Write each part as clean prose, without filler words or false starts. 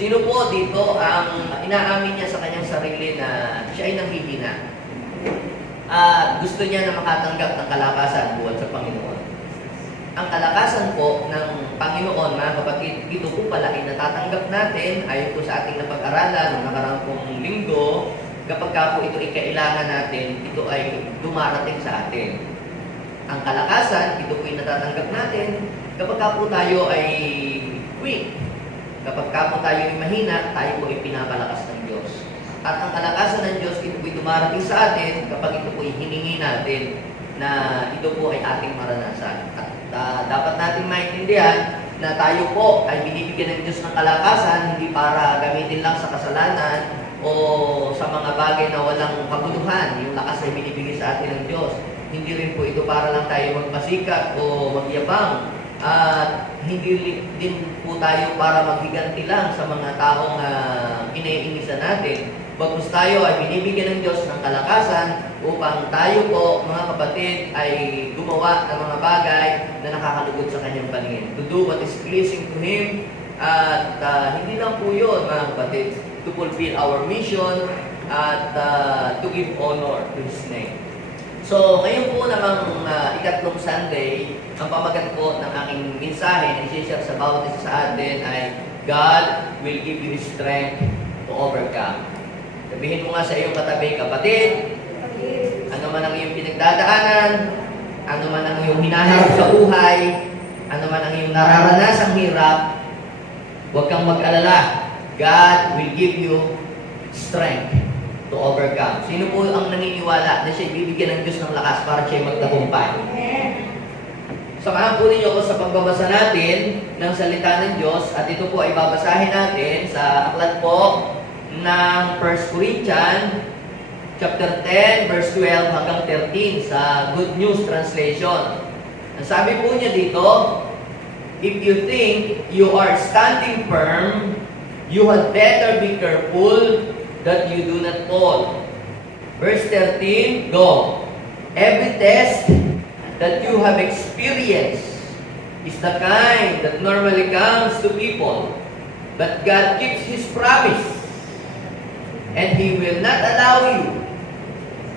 Sino po dito ang inaamin niya sa kanyang sarili na siya ay nanghihina? At gusto niya na makatanggap ng kalakasan buwan sa Panginoon. Ang kalakasan po ng Panginoon, mga kapatid, ito po pala ay natatanggap natin ayon po sa ating napag-aralan ng nakaraang pong linggo. Kapag ka po ito ay kailangan natin, ito ay dumarating sa atin. Ang kalakasan, ito po ay natatanggap natin kapag ka po tayo ay weak. Kapag ka po tayo ay mahina, tayo po ay pinapalakas ng Diyos. At ang kalakasan ng Diyos, ito po ay dumarating sa atin kapag ito po ay hiningi natin na ito po ay ating maranasan. At dapat natin maintindihan na tayo po ay binibigyan ng Diyos ng kalakasan, hindi para gamitin lang sa kasalanan o sa mga bagay na walang kabuluhan. Yung lakas ay binibigay sa atin ng Diyos. Hindi rin po ito para lang tayo magpasikat o magyabang. At hindi din po tayo para maghiganti lang sa mga taong iniingisan natin. Bagkus tayo ay binibigyan ng Diyos ng kalakasan upang tayo po, mga kapatid, ay gumawa ng mga bagay na nakakalugod sa kanyang paningin. To do what is pleasing to Him. At hindi lang po yun, mga kapatid, to fulfill our mission at to give honor to His name. So, ngayon po namang ikatlong Sunday, ang pamagat po ng aking mensahe na i-share sa bawat isa sa atin ay God will give you strength to overcome. Sabihin mo nga sa iyong katabi, kapatid, ano man ang iyong pinagdadaanan, ano man ang iyong hinaharap sa buhay, ano man ang iyong nararanasang hirap, huwag kang mag-alala. God will give you strength to overcome. Sino po ang naniniwala na siya bibigyan ng Diyos ng lakas para siya magtagumpay? Samahan po ninyo ako sa pagbabasa natin ng salita ng Diyos at ito po ay babasahin natin sa aklat po ng 1 Corinthians chapter 10 verse 12 hanggang 13 sa Good News Translation. Ang sabi po niya dito, if you think you are standing firm, you had better be careful that you do not fall. Verse 13, go. Every test that you have experienced is the kind that normally comes to people. But God keeps His promise. And He will not allow you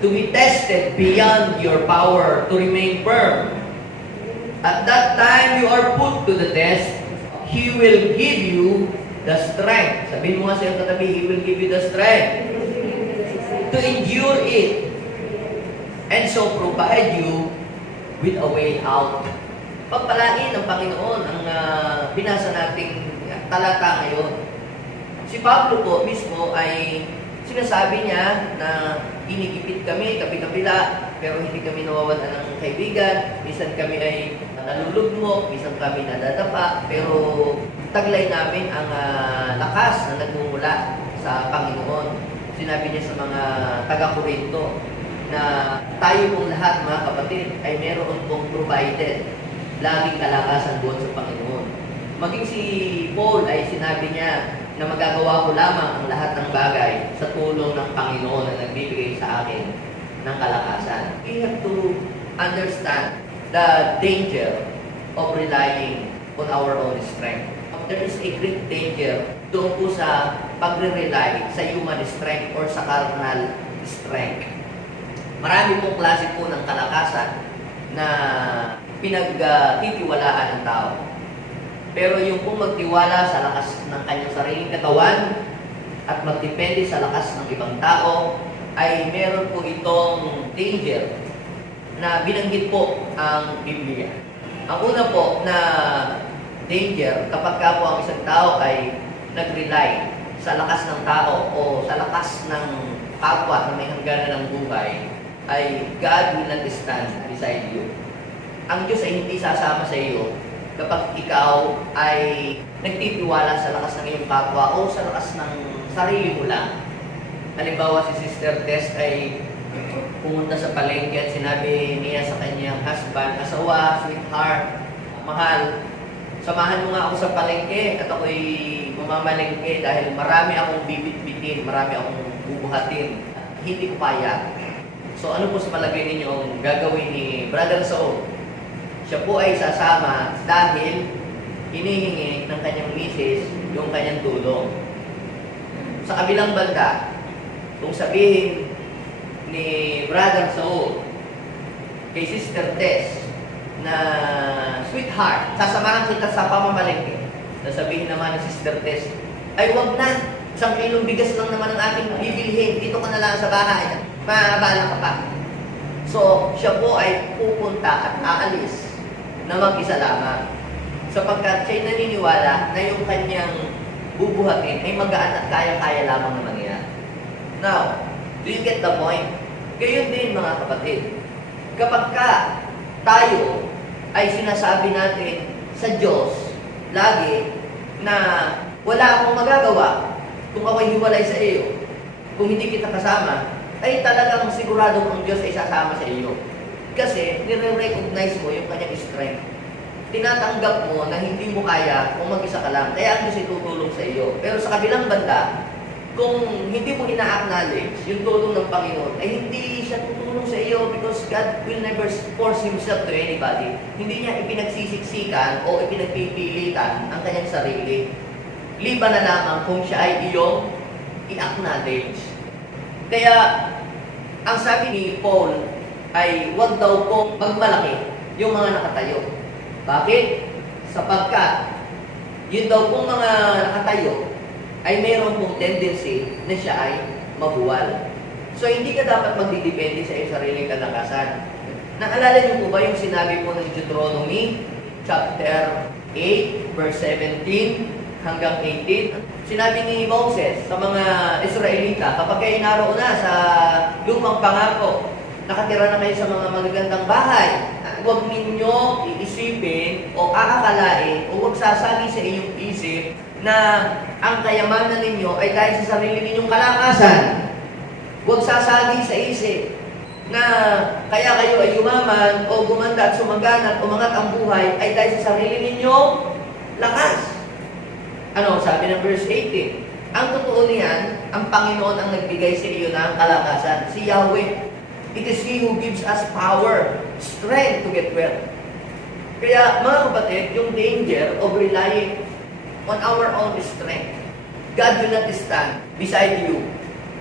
to be tested beyond your power to remain firm. At that time you are put to the test, He will give you the strength. Sabihin mo nga sa iyong katabi, He will give you the strength to endure it and so provide you with a way out. Pagpalain ng Panginoon ang binasa nating talata ngayon. Si Pablo po mismo ay sinasabi niya na inigipit kami, kapi-kapila, pero hindi kami nawawalan ng kaibigan. Minsan kami ay nalulugmok, minsan kami nadadapa, pero taglay namin ang lakas na nagmumula sa Panginoon. Sinabi niya sa mga taga-Korinto na tayo pong lahat, mga kapatid, ay meron pong provided laging kalakasan doon sa Panginoon. Maging si Paul ay sinabi niya na magagawa ko lamang ang lahat ng bagay sa tulong ng Panginoon na nagbibigay sa akin ng kalakasan. We have to understand the danger of relying on our own strength. There is a great danger doon po sa pagre-rely sa human strength or sa carnal strength. Marami pong klase po ng kalakasan na pinagtitiwalaan ng tao. Pero yung kung magtiwala sa lakas ng kanyang sariling katawan at magdepende sa lakas ng ibang tao, ay meron po itong danger na binanggit po ang Biblia. Ang una po na danger, kapag ka po ang isang tao ay nag-rely sa lakas ng tao o sa lakas ng kapwa na may hangganan ng buhay, ay God will not stand beside you. Ang Diyos ay hindi sasama sa iyo kapag ikaw ay nagtitiwala sa lakas ng iyong kapwa o sa lakas ng sarili mo lang. Halimbawa, si Sister Tess ay pumunta sa palengke at sinabi niya sa kanyang husband, asawa, sweetheart, mahal, samahan mo nga ako sa palengke at ako'y mamamalengke dahil marami akong bibit-bitin, marami akong bubuhatin. Hindi ko kaya. So ano po sa palagay ninyo ang gagawin ni Brother Saul? Siya po ay sasama dahil hinihingi ng kanyang misis yung kanyang tulong. Sa kabilang banda, kung sabihin ni Brother Saul kay Sister Tess na, "Sweetheart, sasamahan kita sa pamamalengke." Sasabihin naman ni Sister Tess, "Ay, wag na. 1 kilong bigas lang naman ang aking bibilihin. Dito ka na lang sa bahay. Maabala ka pa." So, siya po ay pupunta at aalis na mag-isa lamang. Sapagkat siya'y naniniwala na yung kanyang bubuhatin ay magaan at kaya-kaya lamang na mangyari. Now, do you get the point? Gayon din mga kapatid. Kapag tayo ay sinasabi natin sa Diyos lagi na wala akong magagawa kung ako'y hiwalay sa iyo, kung hindi kita kasama, ay talagang sigurado ang Diyos ay sasama sa iyo. Kasi nire-recognize mo yung kanyang strength. Tinatanggap mo na hindi mo kaya kung mag-isa ka lang, kaya ang Diyos ay tutulong sa iyo. Pero sa kabilang banda, kung hindi mo ina-acknowledge yung tulong ng Panginoon, ay hindi siya tutulong sa iyo because God will never force Himself to anybody. Hindi niya ipinagsisiksikan o ipinagpipilitan ang kanyang sarili. Liban na lamang kung siya ay iyong i-acknowledge. Kaya, ang sabi ni Paul ay huwag daw pong magmalaki yung mga nakatayo. Bakit? Sapagkat yun daw pong mga nakatayo ay mayroon pong tendency na siya ay mabuwal. So, hindi ka dapat magdidepende sa iyong sariling kalakasan. Naalala niyo po ba yung sinabi po ng Deuteronomy chapter 8, verse 17 hanggang 18? Sinabi ni Moses sa mga Israelita, kapag kayo naroon na sa lumang pangako, nakatira na kayo sa mga magagandang bahay, huwag ninyo iisipin o aakalain o huwag sasali sa inyong isip na ang kayamanan ninyo ay dahil sa sarili ninyong kalakasan. Huwag sasali sa isip na kaya kayo ay yumaman o gumanda at sumagana at umangat ang buhay ay dahil sa sarili ninyong lakas. Ano, sabi ng verse 18, ang totoo niyan, ang Panginoon ang nagbigay sa iyo ng kalakasan, si Yahweh. It is He who gives us power, strength to get well. Kaya mga kapatid, yung danger of relying on our own strength, God will not stand beside you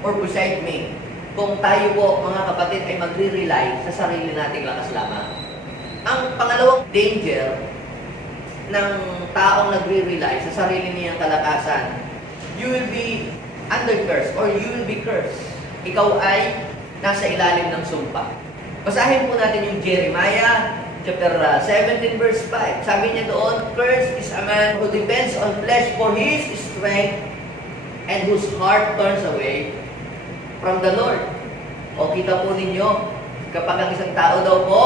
or beside me kung tayo po, mga kapatid, ay magre-rely sa sarili nating lakas lamang. Ang pangalawang danger ng taong nagre-rely sa sarili niyang kalakasan, you will be under curse or you will be cursed. Ikaw ay nasa ilalim ng sumpa. Basahin po natin yung Jeremiah chapter 17 verse 5. Sabi niya doon, "Cursed is a man who depends on flesh for his strength and whose heart turns away from the Lord." O kita po ninyo, kapag ang isang tao daw po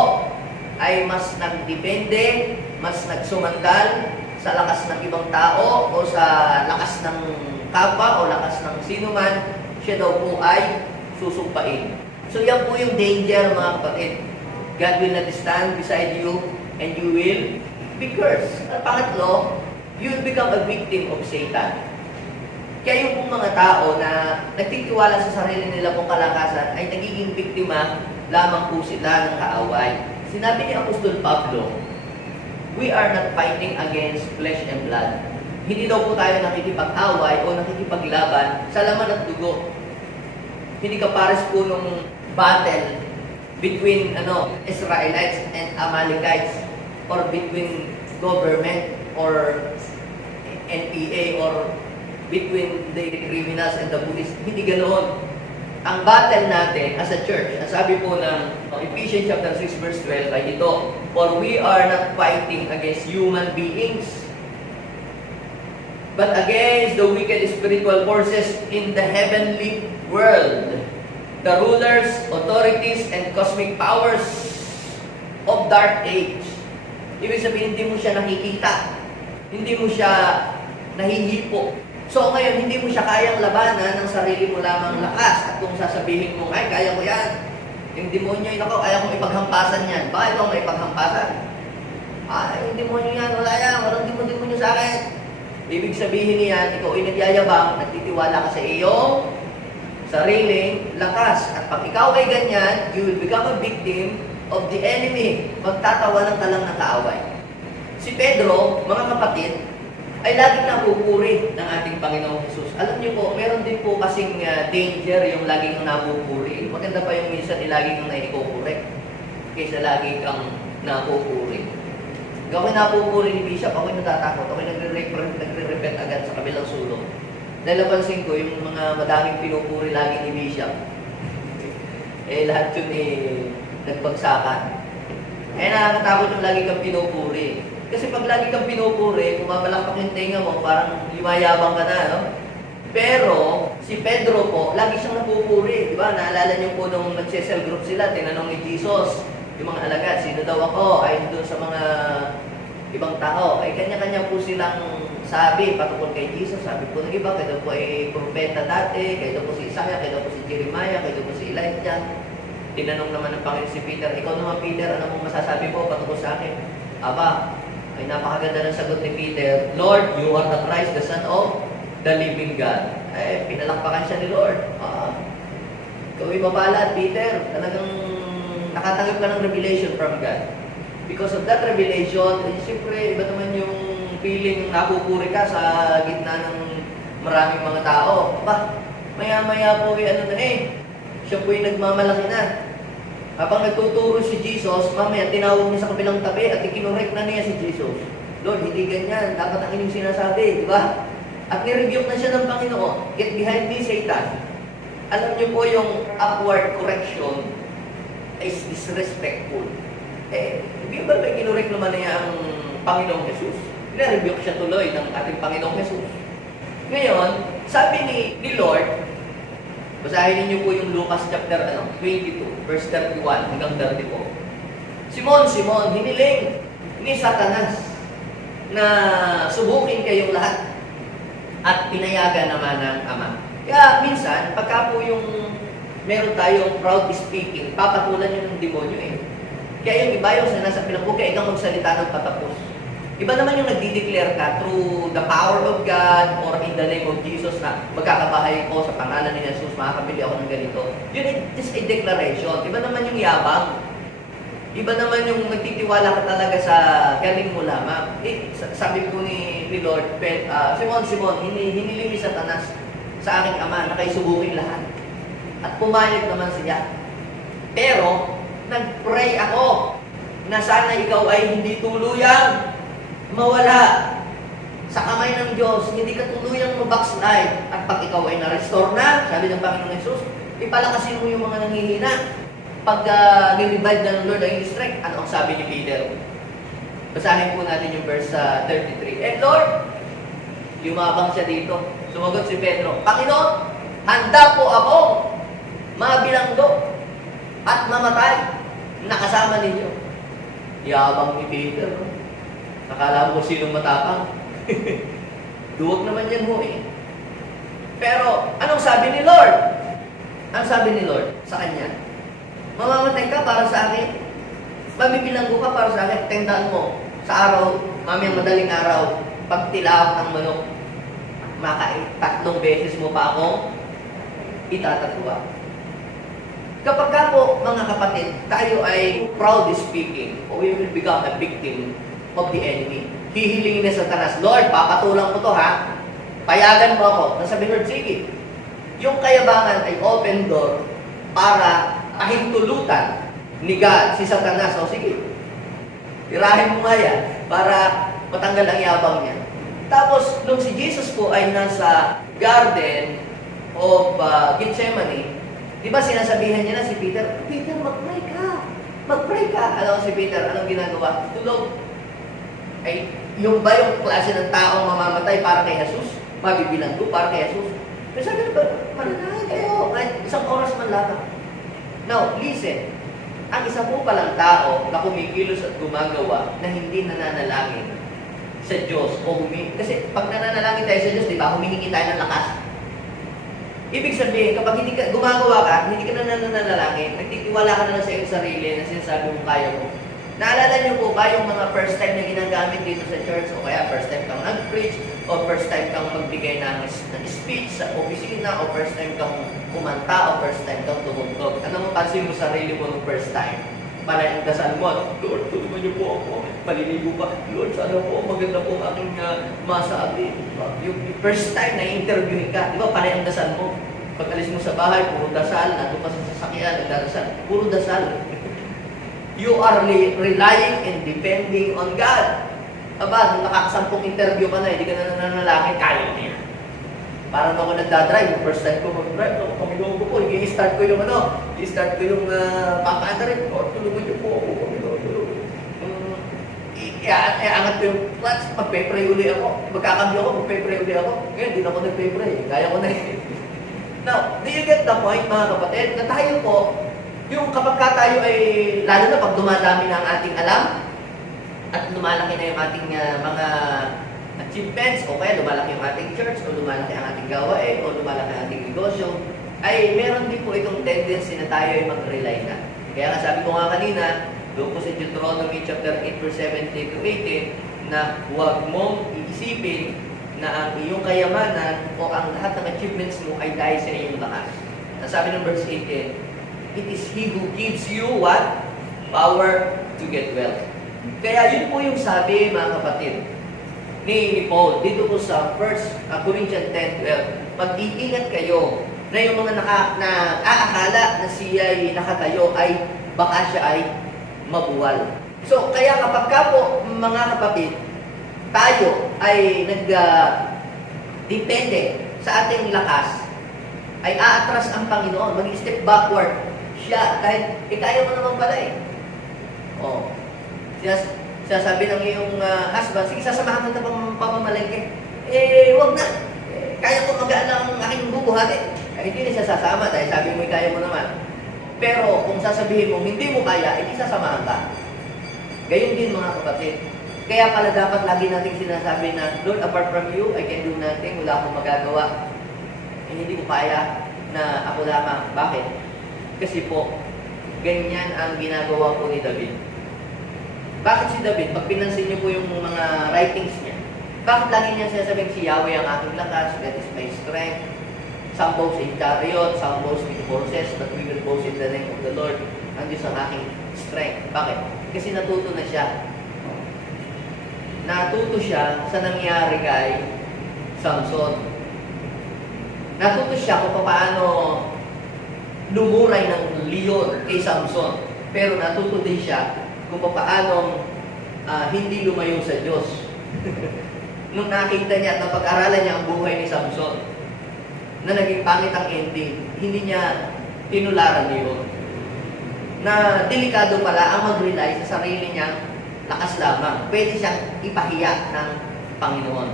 ay mas nagdepende, mas nagsumandal sa lakas ng ibang tao o sa lakas ng kapwa o lakas ng sino man, siya daw po ay susumpain. So yan po yung danger mga kapatid. God will not stand beside you and you will be cursed. At pangatlo, you will become a victim of Satan. Kaya yung pong mga tao na nagtitiwala sa sarili nila pong kalakasan ay nagiging biktima lamang po sila ng kaaway. Sinabi ni Apostol Pablo, we are not fighting against flesh and blood. Hindi daw po tayo nakikipag-away o nakikipaglaban sa laman at dugo. Hindi ka pares po nung battle between Israelites and Amalekites or between government or NPA or between the criminals and the police. Hindi ganoon. Ang battle natin as a church, ang sabi po ng Ephesians chapter 6 verse 12 ay ito, "For we are not fighting against human beings, but against the wicked spiritual forces in the heavenly world, the rulers, authorities, and cosmic powers of dark age." Ibig sabihin, hindi mo siya nakikita. Hindi mo siya nahihipo. So ngayon, hindi mo siya kayang labanan ng sarili mo lamang lakas. At kung sasabihin mo, ay, kaya ko yan. Yung demonyo yun ako, kaya kong ipaghampasan yan. Bakit ako may ipaghampasan? Yung demonyo yan, wala yan. Walang demonyo sa akin. Ibig sabihin niyan, ikaw ay nagyayabang, nagtitiwala ka sa iyong sariling lakas. At pag ikaw ay ganyan, you will become a victim of the enemy. Magtatawanan ka lang ng kaaway. Si Pedro, mga kapatid, ay laging napupuri ng ating Panginoong Jesus. Alam niyo po, meron din po kasing danger yung laging napupuri. Maganda pa yung minsan laging kang naikupuri kaysa lagi kang napupuri. Gawin napupuri ni Bishop, ako'y natatakot. Ako'y nagre-repent agad sa kabilang sulong. Dahil napansin ko, yung mga madaming pinupuri lagi ni Bishop, lahat yun nagbagsakan. Nakakatakot yung lagi kang pinupuri. Kasi pag lagi kang pinupuri, pumabalakpak yung tenga mo, parang limayabang ka na, no? Pero, si Pedro po, lagi siyang napupuri, di ba? Naalala niyo po nung nag-cell group sila, tinanong ni Jesus, yung mga alagad, sino daw ako? Ay, doon sa mga ibang tao. Ay, kanya-kanya po silang sabi, patungkol kay Jesus. Sabi po ng iba, kayo po ay propeta dati, kayo po si Isaiah, kayo po si Jeremiah, kayo po si Elijah. Tinanong naman ng Panginoon si Peter, ikaw naman Peter, ano mong masasabi po patungkol sa akin? Aba, ay napakaganda ng sagot ni Peter, Lord, you are the Christ, the Son of the living God. Ay, pinalakpakan siya ni Lord. Ikaw ay mapalad, Peter. Talagang nakatanggap ka ng revelation from God. Because of that revelation, siyempre, iba naman yung feeling napupuri ka sa gitna ng maraming mga tao. Ba, maya-maya po siya po yung nagmamalaki na. Habang nagtuturo si Jesus, mamaya tinawag niya sa kabilang tabi at ikinorek na niya si Jesus. Lord, hindi ganyan. Dapat ang inyong sinasabi, di ba? At nirebuke na siya ng Panginoon. Get behind me, Satan. Alam niyo po yung upward correction is disrespectful. Hindi ba may kinorek naman niya ang Panginoong Jesus? Nirebuke siya tuloy ng ating Panginoong Jesus. Ngayon, sabi ni Lord, basahin niyo po yung Lucas chapter 22, verse 31 hanggang 34. Simon, Simon, hiniling ni Satanas na subukin kayong lahat at pinayagan naman ng Ama. Kaya minsan, pagka po yung meron tayong proud speaking, papatulan yun ng demonyo Kaya yung iba yung sinasabi lang, huwag kang magsalita ng patapos. Iba naman yung nagdi-declare ka through the power of God or in the name of Jesus na magkakabahay ko sa pangalan ni Jesus, makakabili ako ng ganito. Yun is a declaration. Iba naman yung yabang. Iba naman yung nagtitiwala ka talaga sa galing mo lamang. Sabi ko ni Lord, Simon, Simon, hiniling ni Satanas sa aking Ama na kayo subukin lahat. At pumayag naman siya. Pero, nag-pray ako na sana ikaw ay hindi tuluyang mawala sa kamay ng Diyos, hindi ka tuluyang mabackslide. At pag ikaw ay na-restore na, sabi ng Panginoong Jesus, ipalakasin mo yung mga nanghihina. Pag ni-revive na ng Lord ang strength, ano ang sabi ni Peter? Basahin po natin yung verse 33. And Lord, yumabang siya dito. Sumagot si Pedro, Panginoon, handa po ako mabilanggo at mamatay na kasama ninyo. Yabang ni Peter, no? Nakala mo sinong matapang. Duwag naman yan ho Pero, anong sabi ni Lord? Ang sabi ni Lord sa kanya, mamamatay ka para sa akin. Mabibilanggo ka para sa akin. Tandaan mo, sa araw, mamayang madaling araw, pag tilaok ng manok, 3 beses mo pa ako itatatwa. Kapag ka po, mga kapatid, tayo ay proud speaking, or we will become a victim of the enemy. Hihilingin na Satanas, Lord, papatulang ko to ha. Payagan mo ako. Nasabi Lord, sige. Yung kayabangan ay open door para ahintulutan ni God si Satanas. O sige, tirahin mo nga yan para matanggal ang yabang niya. Tapos, nung si Jesus po ay nasa Garden of Gethsemane, di ba sinasabihan niya na si Peter, Peter, mag-pray ka. Mag-pray ka. Alam si Peter, anong ginagawa? Tulog. Ay, yung ba yung klase ng taong mamamatay para kay Jesus? Mabibilang ko para kay Jesus? Pero sabi na ba, mananahin kayo. Kahit 1 oras man lamang. Now, listen. Ang isa po palang tao na kumikilos at gumagawa na hindi nananalangin sa Diyos o kasi pag nananalangin tayo sa Diyos, di ba, humihingi tayo ng lakas. Ibig sabihin, kapag hindi ka gumagawa ka, hindi ka nananalangin, nagtitiwala ka na lang sa iyong sarili na sinasabi mo kaya mo. Naalala niyo po ba yung mga first time na ginagamit dito sa church o kaya first time kang nag-preach o first time kang magbigay ng speech sa opisina o first time kang kumanta o first time kang tumugtog? Ano mo pansin mo sarili mo ng first time? panay ang dasal mo. Lord, tulungan niyo po ako. Paliligo pa. Lord, sana po maganda po ang aking masabi. Yung first time na interviewin ka, di ba, panay ang dasal mo. Pag alis mo sa bahay, puro dasal. Nandun ka sa sasakyan, nagdadasal. Puro dasal. You are relying and depending on God. Aba, nung nakakasampung interview ka na, hindi ka na nananalangin, kaya mo yan. Parang ako nagdadrive, yung first time ko mag-drive, Panginoon ko po, i-start ko yung i-start ko yung papaanda rin, Lord, tulungan niyo po ako, Panginoon, tulungan. Iangat ko yung clutch, magpe-pray uli ako, magkakambyo ako, magpe-pray uli ako. Ngayon, hindi na ako nagpe-pray, kaya ko na eh. Now, do you get the point, mga kapatid, na tayo po, yung kapag tayo ay, lalo na pag dumadami na ang ating alam, at lumalaki na yung ating mga achievements, o kaya lumalaki yung ating church, o lumalaki ang ating gawain, o lumalaki ang ating negosyo, ay meron din po itong tendency na tayo ay mag-rely na. Kaya nga sabi ko nga kanina, doon po sa Deuteronomy chapter 8 verse 17 to 18, na huwag mong iisipin na ang iyong kayamanan o ang lahat ng achievements mo ay dahil sa iyong lakas. Ang sabi ng verse 18, it is He who gives you what? Power to get wealth. Kaya yun po yung sabi, mga kapatid, ni Paul, dito po sa 1 Corinthians 10:12, mag-iingat kayo na yung mga aakala na siya ay nakatayo ay baka siya ay mabuwal. So, kaya kapag ka po, mga kapatid, tayo ay nag-depende sa ating lakas, ay aatras ang Panginoon, mag-step backward siya, dahil kaya mo naman pala eh. Oh. Siya sabi ng iyong husband, sige, sasamahan ka na pamamalengke. Wag na. Kaya ko magaan ang aking bubuhati. Hindi na siya sasama dahil sabi mo, kaya mo naman. Pero kung sasabihin mo, hindi mo kaya, hindi sasamahan ka. Gayon din, mga kapatid. Kaya pala dapat lagi nating sinasabi na, Lord, apart from you, I can do nothing. Wala akong magagawa. Hindi ko kaya na ako lamang. Bakit? Kasi po, ganyan ang ginagawa po ni David. Bakit si David, pag pinansin niyo po yung mga writings niya, bakit lagi niya sinasabing si Yahweh ang aking lakas, that is my strength. Some boast in chariot, some boast in horses, but we will boast in the name of the Lord. Ang Diyos ang aking strength. Bakit? Kasi natuto na siya. Natuto siya sa nangyari kay Samson. Natuto siya kung paano lumuray ng leon kay Samson. Pero natuto din siya kung paano hindi lumayo sa Diyos. Nung nakita niya at napag-aralan niya ang buhay ni Samson, na naging pangit ang ending, hindi niya tinularan yun. Na delikado pala ang mag-rely sa sarili niyang lakas lamang. Pwede siyang ipahiya ng Panginoon.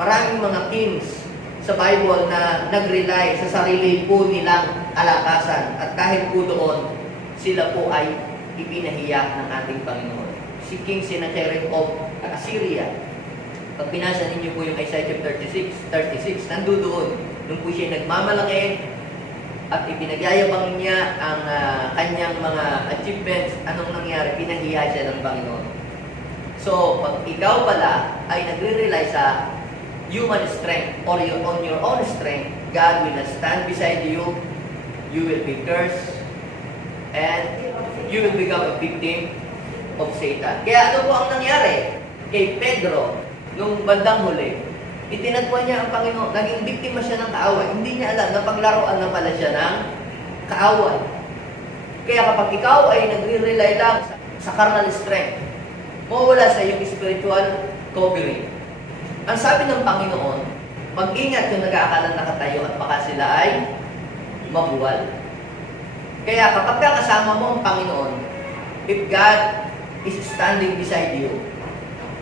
Maraming mga kings sa Bible na nag-rely sa sarili po nilang kalakasan, at kahit po doon, sila po ay ipinahiya ng ating Panginoon. Si King Sennacherib of Assyria, pag pinasa ninyo po yung Isaiah chapter 36, nandoon, nung po siya nagmamalaki at ipinagyayabang niya ang kanyang mga achievements, anong nangyari? Pinahiya siya ng Panginoon. So, pag ikaw pala ay nagre-rely sa human strength or on your own strength, God will not stand beside you, you will be cursed, and you will become a victim of Satan. Kaya ano po ang nangyari kay Pedro nung bandang huli? Itinagpuan niya ang Panginoon, naging biktima siya ng kaaway. Hindi niya alam na paglaruan na pala siya ng kaaway. Kaya kapag ikaw ay nagre-rely lang sa carnal strength, mawala sa iyong spiritual covering. Ang sabi ng Panginoon, mag-ingat yung nag-aakalang nakatayo at baka sila ay mabuwal. Kaya kapag kasama mo ang Panginoon, if God is standing beside you,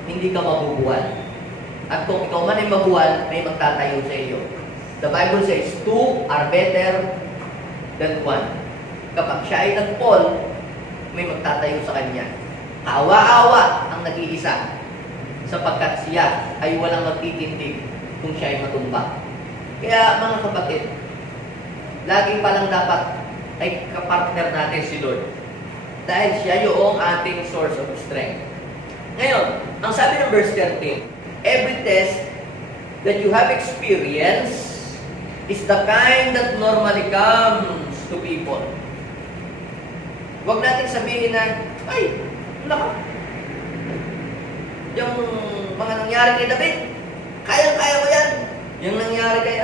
hindi ka mabubuwal. At kung ikaw man ay mabuwal, may magtatayo sa iyo. The Bible says, two are better than one. Kapag siya ay nag-fall, may magtatayo sa kanya. Awa-awa ang nag-iisa, sapagkat siya ay walang magtitindig kung siya ay matumba. Kaya mga kapatid, lagi palang dapat ay kapartner natin si Lord. Dahil siya yung ating source of strength. Ngayon, ang sabi ng verse 13, every test that you have experienced is the kind that normally comes to people. Huwag natin sabihin na, ay, nako, yung mga nangyari kay David, kayang-kaya ko yan. Yung nangyari kay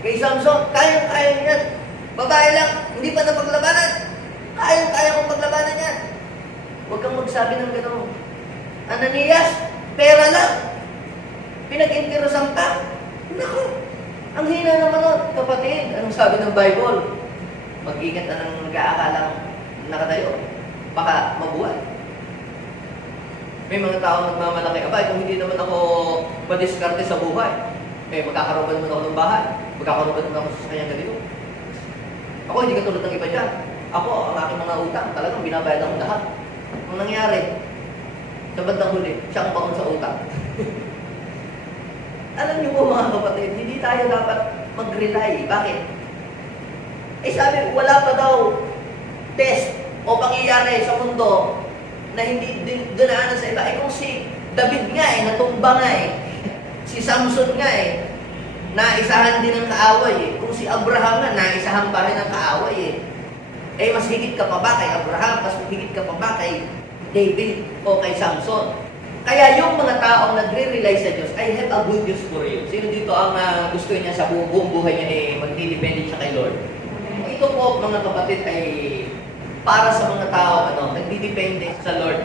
kay Samson, kayang-kaya niya yan. Babae lang, hindi pa napaglabanan. Kayang-kaya kong paglabanan yan. Huwag kang magsabi ng gano'n. Ananias, pera lang. Pinag-interesan ka. Naku, ang hina naman nun, kapatid. Anong sabi ng Bible? Mag-ingat na ng nag-aakalang nakatayo. Baka mabuhay. May mga tao nagmamalaki, abay, kung hindi naman ako madiskarte sa buhay, magkakaroon ba naman ako ng bahay? Magkakaroon ba naman ako sa kanyang ganito? Ako, hindi katulad ng iba dyan. Ako, ang aking mga utang, talagang binabayad akong lahat. Ang nangyari, sa bandang huli, siya ang baon sa utang. Alam niyo po mga kapatid, hindi tayo dapat mag-rely. Bakit? Sabi, wala pa daw test o pangyayari sa mundo na hindi dinaanan sa iba. Kung si David nga natumba nga si Samson nga naisahan din ng kaaway Kung si Abraham nga, naisahan pa rin ng kaaway mas higit ka pa ba kay Abraham, mas higit ka pa ba kay David o kay Samson? Kaya yung mga taong nagre-rely sa Diyos, I have a good news for you. Sino dito ang gusto niya sa buong buhay niya magdidepende siya kay Lord? Ito po mga kapatid ay para sa mga tao nagdidepende sa Lord,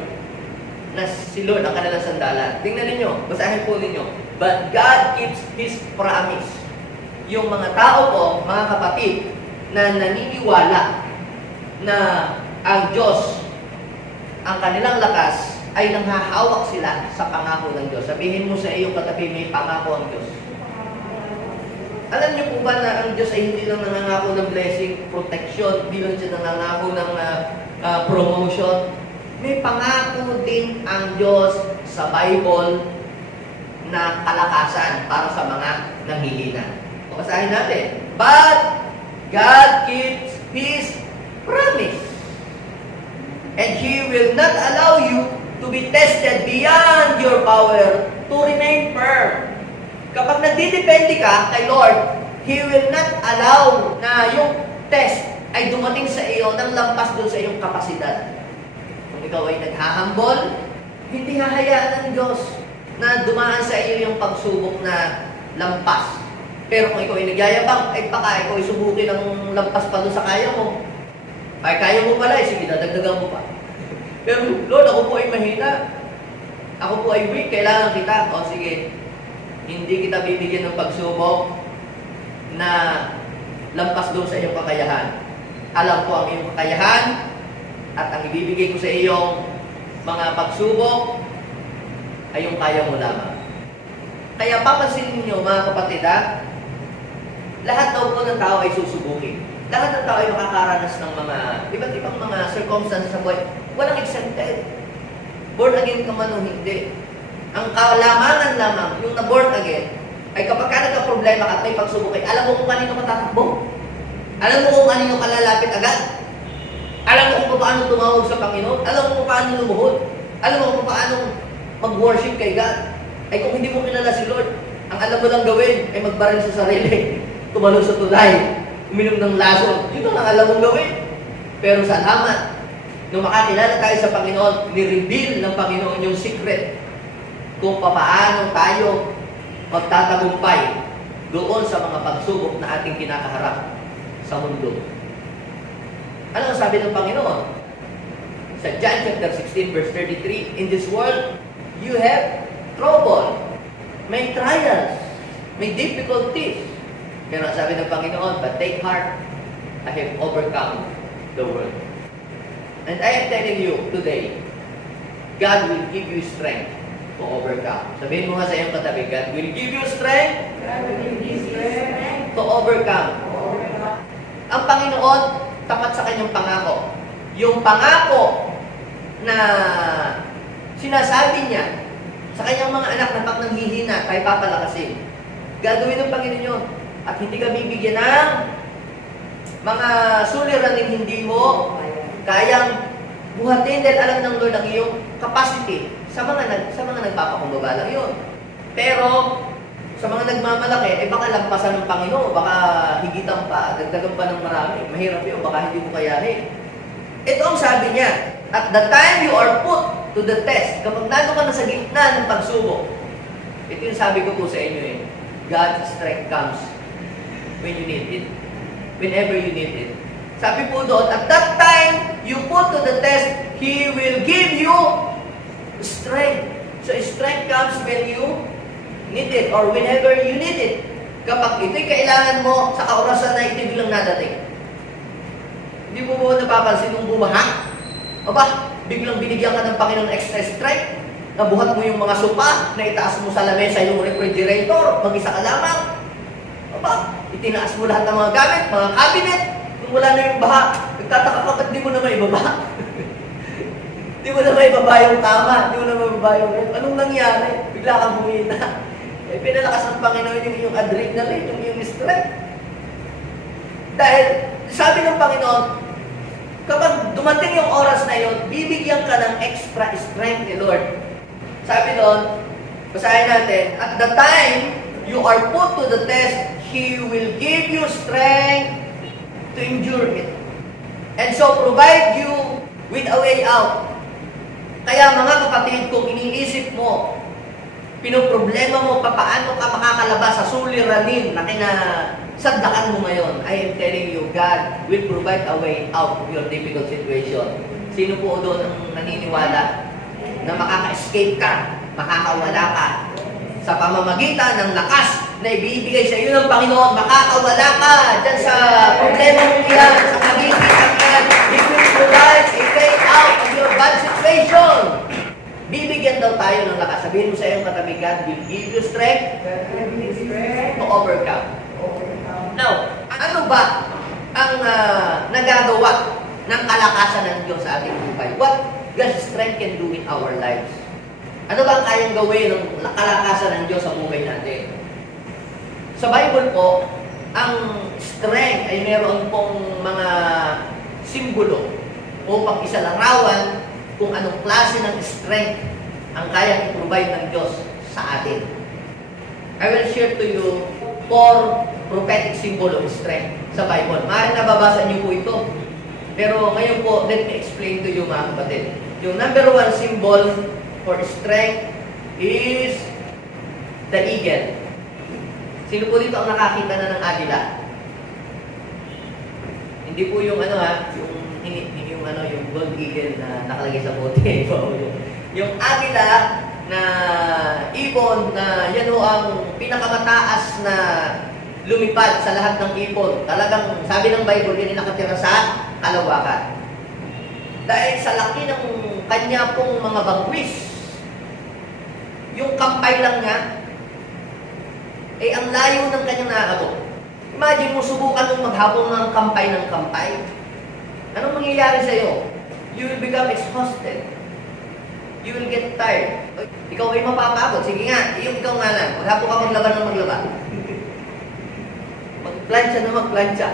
na si Lord ang kanilang sandalan. Tingnan ninyo, basahin po ninyo. But God keeps His promise. Yung mga tao po, mga kapatid, na naniniwala na ang Diyos, ang kanilang lakas, ay nanghahawak sila sa pangako ng Diyos. Sabihin mo sa iyong katabi, may pangako ang Diyos. Alam niyo po ba na ang Diyos ay hindi lang nangangako ng blessing, protection, hindi lang siya nangangako ng promotion. May pangako din ang Diyos sa Bible na kalakasan para sa mga nanghihina. Basahin natin. But God keeps His promise. And He will not allow you to be tested beyond your power to remain firm. Kapag nagdidepende ka kay Lord, He will not allow na yung test ay dumating sa iyo nang lampas doon sa iyong kapasidad. Kung ikaw ay naghahambol, hindi hahayaan ng Diyos na dumaan sa iyo yung pagsubok na lampas. Pero kung ikaw ay nagyayabang, ay baka ikaw ay subukin ng lampas pa doon sa kaya mo. Ay kaya mo pala, sige, dadagdagan mo pa. Pero Lord, ako po ay mahina. Ako po ay weak, kailangan kita. O sige, hindi kita bibigyan ng pagsubok na lampas doon sa iyong kakayahan. Alam ko ang iyong kakayahan at ang ibibigay ko sa iyong mga pagsubok ay yung kaya mo lamang. Kaya papansinin niyo mga kapatid lahat daw po ng tao ay susubukin. Lahat ng tao ay makakaranas ng mga iba't ibang mga circumstances sa buhay. Walang exempted. Born again ka man o hindi. Ang kalamanan lamang, yung na-born again, ay kapag ka nagka-problema ka at may pagsubok alam mo kung kanino ka tatakbo. Alam mo kung kanino ka lalapit agad. Alam mo kung paano tumawag sa Panginoon. Alam mo kung paano lumuhod. Alam mo kung paano mag-worship kay God. Ay kung hindi mo kilala si Lord, ang alam mo lang gawin ay magbaril sa sarili, tumalon sa tulay, uminom ng lason. Yun ang alam mong gawin. Pero salamat, nung makakilala tayo sa Panginoon, ni-reveal ng Panginoon yung secret kung paano tayo magtatagumpay doon sa mga pagsubok na ating kinakaharap sa mundo. Ano ang sabi ng Panginoon? Sa John chapter 16 verse 33, in this world, you have trouble, may trials, may difficulties. Pero ang sabi ng Panginoon, but take heart, I have overcome the world. And I am telling you today, God will give you strength to overcome. Sabihin mo nga sa iyong katabi, God will give you strength to overcome. Ang Panginoon, tapat sa kanyang pangako. Yung pangako na sinasabi niya sa kanyang mga anak na pag nanghihina, tayo papalakasin. Gagawin ng Panginoon at hindi ka bibigyan ng mga suliraning hindi mo kayang buhatin dahil alam ng Lord ang iyong capacity sa mga nagpapakumbaba lang yun. Pero, Sa mga nagmamalaki, baka lampasan ng Panginoon, baka higitan pa, dagdagan pa ng marami. Mahirap yun, baka hindi mo kayahin. Ito ang sabi niya, at the time you are put to the test, kapag nandun ka na sa gitna ng pagsubok, ito yung sabi ko po sa inyo God's strength comes when you need it. Whenever you need it. Sabi po doon, at that time you put to the test, He will give you strength. So strength comes when you need it or whenever you need it. Kapag ito'y kailangan mo sa kaorasan na ito bilang nadating. Hindi mo ba napapansin nung bumaha? Aba, biglang binigyan ka ng Panginoon extra strength. Nabuhat mo yung mga sopa, na itaas mo sa lamesa yung refrigerator, mag-isa ka lamang. Aba, itinaas mo lahat ng mga gamit, mga cabinet. Kung wala na yung baha, nagtataka ka, ba't di mo na maibaba? Di mo na maibaba yung kama, di mo na maibaba yung anong nangyari? Bigla kang humina. Pinalakas ng Panginoon yung adrenaline, yung strength. Dahil, sabi ng Panginoon, kapag dumating yung oras na yun, bibigyan ka ng extra strength ni Lord. Sabi doon, basahin natin, at the time you are put to the test, He will give you strength to endure it. And so provide you with a way out. Kaya mga kapatid, kung iniisip mo, pinoproblema mo paano ka makakalabas sa suliranin na kinasadlakan mo ngayon, I am telling you, God will provide a way out of your difficult situation. Sino po doon ang naniniwala na makaka-escape ka, makakawala ka sa pamamagitan ng lakas na ibibigay sa iyo ng Panginoon, makakawala ka dyan sa problema mo yan, sa kagigitan yan. He will provide a way out of your bad situation. Bibigyan daw tayo ng lakas. Sabihin mo sa iyong katabi, God will give you strength to overcome. Now, ano ba ang nagagawa ng kalakasan ng Diyos sa ating buhay? What God's strength can do in our lives? Ano ba ang kayang gawin ng kalakasan ng Diyos sa buhay natin? Sa Bible po, ang strength ay meron pong mga simbolo upang isalarawan kung anong klase ng strength ang kayang i-provide ng Diyos sa atin. I will share to you 4 prophetic symbol of strength sa Bible. Maaaring nababasa niyo po ito. Pero ngayon po, let me explain to you mga kapatid. Yung number 1 symbol for strength is the eagle. Sino po dito ang nakakita na ng agila? Hindi po yung yung gold eagle na nakalagay sa bote. Yung agila na ibon na yan ho ang pinakamataas na lumipad sa lahat ng ibon. Talagang sabi ng Bible, yan nakatira sa kalawakan. Dahil sa laki ng kanya pong mga bangwis, yung kampay lang niya, ang layo ng kanyang nakakabot. Imagine mo, subukan mong maghabong ng kampay. Anong mangyayari sa iyo? You will become exhausted. You will get tired. Ikaw ay mapapagod. Sige nga, ikaw nga lang. Maghapon ka maglaba ng maglaba. Magplansya na magplansya.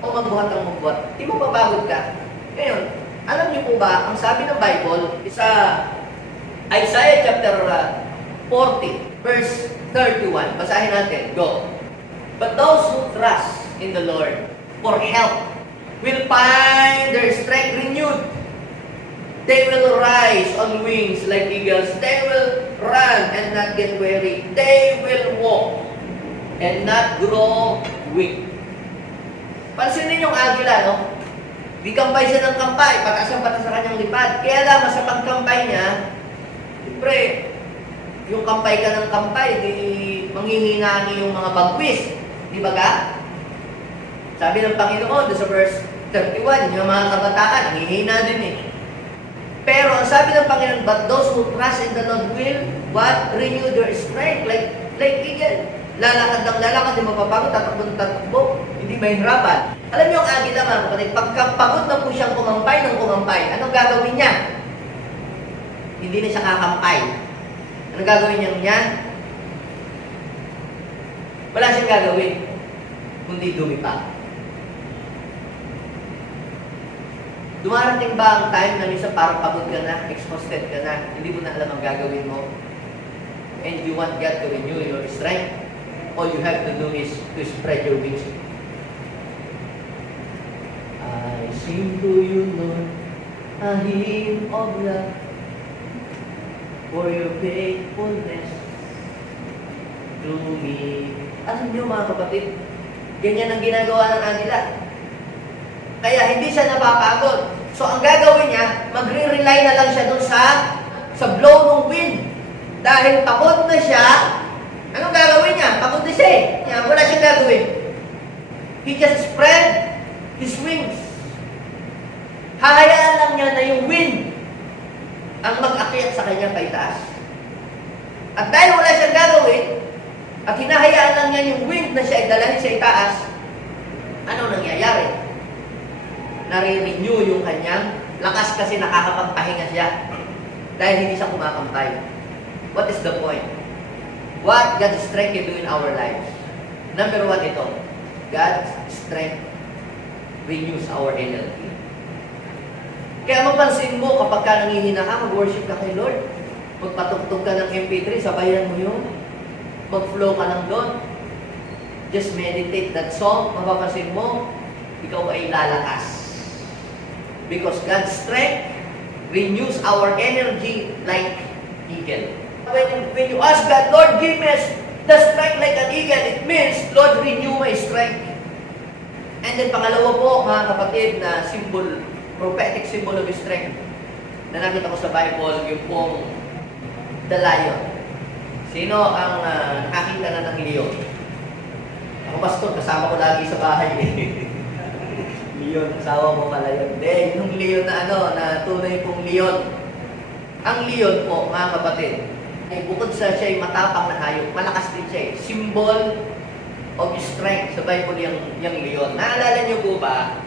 O magbuhat ng magbuhat. Di mo papagod ka. Ngayon, alam niyo po ba, ang sabi ng Bible, sa Isaiah chapter 40, verse 31. Basahin natin. Go. But those who trust in the Lord for help will find their strength renewed. They will rise on wings like eagles. They will run and not get weary. They will walk and not grow weak. Pansinin yung agila, no? Di kampay siya ng kampay, pataas ang patas sa kanyang lipad. Kaya lamang sa pagkampay niya, siyempre, yung kampay ka ng kampay, di manghihinani yung mga bagwis. Di ba ka? Sabi ng Panginoon, sa verse 31, yung mga kabataan, hihina din eh. Pero ang sabi ng Panginoon, but those who trust in the Lord will, what? Renew their strength. Like eagle. Lalakad ng lalakad, di mapapagod, tatakbo ng tatakbo, hindi mahirapan. Alam niyo ang agila mga kapatid, pagkapagod na po siyang kumampay ng kumampay, anong gagawin niya? Hindi na siya kakampay. Anong gagawin niya? Wala siyang gagawin, kundi dumipa. Dumarating ba ang time na minsan parang pagod ka na, exhausted ka na, hindi mo na alam ang gagawin mo, and you want God to renew your strength? all you have to do is to spread your wings. I sing to you, Lord, a hymn of love for your faithfulness to me. Alam niyo mga kapatid, ganyan ang ginagawa ng agila. Kaya hindi siya napapagod. So ang gagawin niya, magre-rely na lang siya doon sa blow ng wind. Dahil pagod na siya, anong gagawin niya? Pagod na siya eh. Wala siyang gagawin. He just spread his wings. Hahayaan lang niya na yung wind ang mag-akyat sa kanyang paitaas. At dahil wala siyang gagawin, at hinahayaan lang niya yung wind na siya ay dalahin sa itaas, ano nangyayari? Nare-renew yung kanyang lakas kasi nakakapagpahinga siya dahil hindi siya kumakampay. What is the point? What God's strength can do in our lives? Number one ito, God's strength renews our energy. Kaya mapansin mo kapag ka nangihina ka, mag-worship ka kay Lord. Magpatugtog ka ng MP3, sabayan mo yun. Mag-flow ka lang doon. Just meditate that song, mapapansin mo, ikaw ay lalakas. Because God's strength renews our energy like eagle. When you ask God, Lord, give me the strength like an eagle, it means, Lord, renew my strength. And then pangalawa po, mga kapatid, na symbol, prophetic symbol of strength na nakita ko sa Bible, yung pong the lion. Sino ang nakakita na ng leon? Ako, pastor, kasama ko lagi sa bahay. Leon, asawa mo pala yun. Hindi, yung leon na na tunay pong leon. Ang leon po, mga kapatid, ay bukod sa siya ay matapang na hayop, malakas din siya eh. Symbol of strength sa Bible yung leon. Naalala niyo po ba,